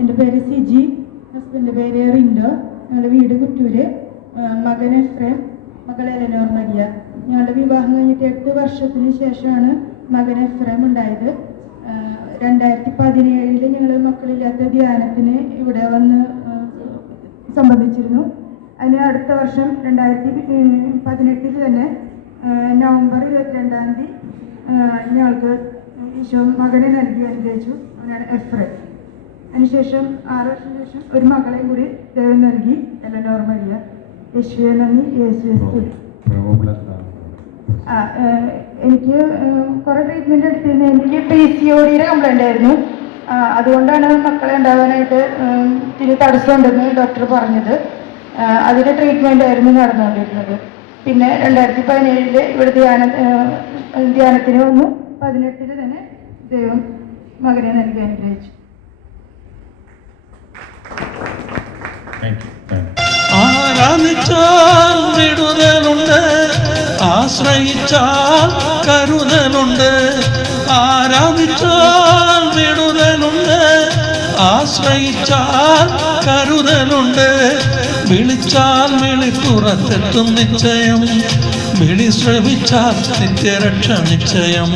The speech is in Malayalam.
എന്റെ പേര് സിജി ഹസ്ബൻഡ് പേര് റിൻഡോ ഞങ്ങളുടെ വീട് കുറ്റൂര്. മകൻ എഫ്രേം മകൾ എലനോർ മരിയ. ഞങ്ങളുടെ വിവാഹം കഴിഞ്ഞിട്ട് എട്ട് വർഷത്തിന് ശേഷമാണ് മകൻ എഫ്രേം ഉണ്ടായത്. രണ്ടായിരത്തി പതിനേഴിൽ ഞങ്ങൾ മക്കളില്ലാത്ത ധ്യാനത്തിന് ഇവിടെ വന്ന് സംബന്ധിച്ചിരുന്നു. അതിന് അടുത്ത വർഷം രണ്ടായിരത്തി പതിനെട്ടിൽ തന്നെ നവംബർ ഇരുപത്തിരണ്ടാം തീയതി ഞങ്ങൾക്ക് ഈശോ മകനെ നൽകി അനുഗ്രഹിച്ചു. അവനാണ് എഫ്രേം. അതിനുശേഷം ആറ് വർഷം ശേഷം ഒരു മകളെ കൂടി ദൈവം നൽകി. എലനോർ മരിയ യേശുവെ നന്ദി. യേശുവെ ആ എനിക്ക് കുറെ ട്രീറ്റ്മെന്റ് എടുത്തിരുന്നു. എനിക്ക് പി സി ഒ ഡിയുടെ കംപ്ലൈന്റ് ആയിരുന്നു. അതുകൊണ്ടാണ് മക്കളെ ഉണ്ടാവാനായിട്ട് ഇത്തിരി തടസ്സമുണ്ടെന്ന് ഡോക്ടർ പറഞ്ഞത്. അതിന്റെ ട്രീറ്റ്മെന്റ് ആയിരുന്നു നടന്നുകൊണ്ടിരുന്നത്. പിന്നെ രണ്ടായിരത്തി പതിനേഴിൽ ഇവിടെ ധ്യാന ധ്യാനത്തിന് വന്നു. പതിനെട്ടിൽ തന്നെ ദൈവം മകനെ നൽകി അനുഗ്രഹിച്ചു. ആരാധിച്ചാൽ വിടുതലുണ്ട് ആശ്രയിച്ചാൽ കരുതലുണ്ട്. ആരാധിച്ചാൽ വിടുതലുണ്ട് ആശ്രയിച്ചാൽ കരുതലുണ്ട്. വിളിച്ചാൽ വിളി പുറത്തെത്തും നിശ്ചയം. വിളി ശ്രവിച്ചാൽ നിത്യരക്ഷ നിശ്ചയം.